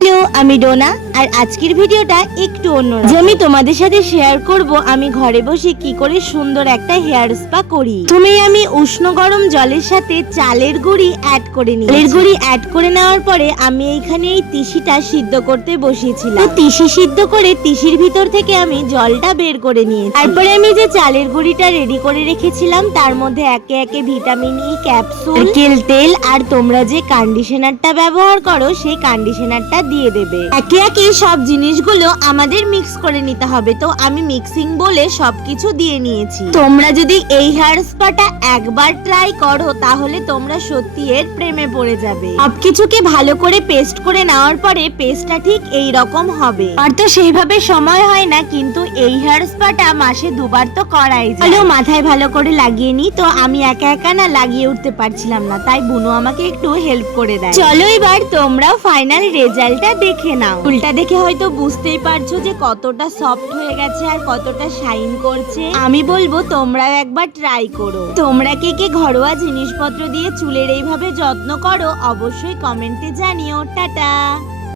Hello, আমি ডোনা। আর আজকের ভিডিওটা একটু অন্যরকম। আমি তোমাদের সাথে শেয়ার করব আমি ঘরে বসে কি করে সুন্দর একটা হেয়ার স্পা করি। আমি উষ্ণ গরম জলের সাথে চালের গুঁড়ি অ্যাড করে নিই। চালের গুঁড়ি অ্যাড করে নেওয়ার পরে আমি এইখানে এই তিসিটা সিদ্ধ করতে বসিয়েছিলাম। তিসি সিদ্ধ করে তিসির ভিতর থেকে আমি জলটা বের করে নিয়েছি। তারপরে আমি যে চালের গুঁড়িটা রেডি করে রেখেছিলাম তার মধ্যে একে একে ভিটামিন ই ক্যাপসুল, নারকেল তেল আর তোমরা যে কন্ডিশনারটা ব্যবহার করো সেই কন্ডিশনারটা দিয়ে দেবে। একে একে সব জিনিসগুলো আমাদের মিক্স করে নিতে হবে। তো আমি মিক্সিং বলে সবকিছু দিয়ে নিয়েছি। তোমরা যদি এই হেয়ার স্পাটা একবার ট্রাই করো তাহলে তোমরা সত্যি এর প্রেমে পড়ে যাবে। সবকিছুকে ভালো করে পেস্ট করে নেওয়ার পরে পেস্টটা ঠিক এই রকম হবে। আর তো সেইভাবে সময় হয় না, কিন্তু এই হেয়ার স্পাটা মাসে দুবার তো করাই যায়। চলো মাথায় ভালো করে লাগিয়ে নি। তো আমি একা একা না লাগিয়ে উঠতে পারছিলাম না, তাই বুনু আমাকে একটু হেল্প করে দেয়। চলো এবার তোমরাও ফাইনাল রেজাল্টটা দেখে নাও। ফুলটা দেখে হয়তো বুঝতেই পারছো যে কতটা সফট হয়ে গেছে আর কতটা শাইন করছে। আমি বলবো তোমরাও একবার ট্রাই করো। তোমরা কে কে ঘরোয়া জিনিসপত্র দিয়ে চুলের এইভাবে যত্ন করো অবশ্যই কমেন্টে জানিও। টাটা।